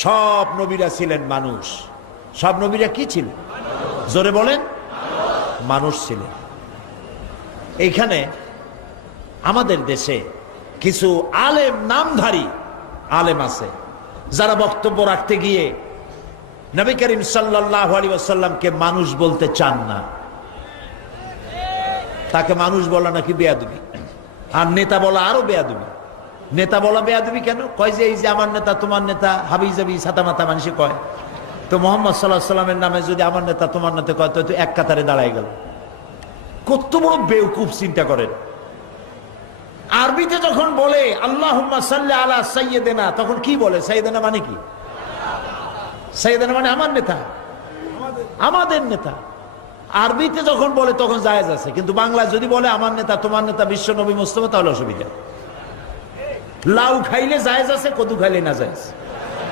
সব নবীরা ছিলেন মানুষ। সব নবীরা কি ছিলেন? জোরে বলেন, মানুষ ছিলেন। এইখানে আমাদের দেশে কিছু আলেম, নামধারী আলেম আছে, যারা বক্তব্য রাখতে গিয়ে নবী করিম সাল্লাল্লাহু আলাইহি ওয়াসাল্লামকে মানুষ বলতে চান না। তাকে মানুষ বলা নাকি বেয়াদবি, আর নেতা বলা আরো বেয়াদবি। নেতা বলা বেয়াদবি কেন? কয় যে এই যে আমার নেতা, তোমার নেতা, হাবি জাবি ছাতা মাথা মানুষে কয়। তো মোহাম্মদ সাল্লাল্লাহু আলাইহি ওয়াসাল্লামের নামে যদি আমার নেতা তোমার নেতা কয়, তো এক কাতারে দাঁড়ায় গেল। কত বড় বেওকুফ, চিন্তা করেন। আরবিতে যখন বলে আল্লাহুম্মা সাল্লি আলা সাইয়্যিদিনা, তখন কি বলে? সাইয়্যিদিনা মানে কি? সাইয়্যিদিনা মানে আমার নেতা, আমাদের নেতা। আরবিতে যখন বলে তখন জায়েজ আছে, কিন্তু বাংলা যদি বলে আমার নেতা, তোমার নেতা, বিশ্ব নবী মুস্তাফা, তাহলে অসুবিধা। লাউ খাইলে জায়েজ আছে, কদু খাইলে না জায়েজ।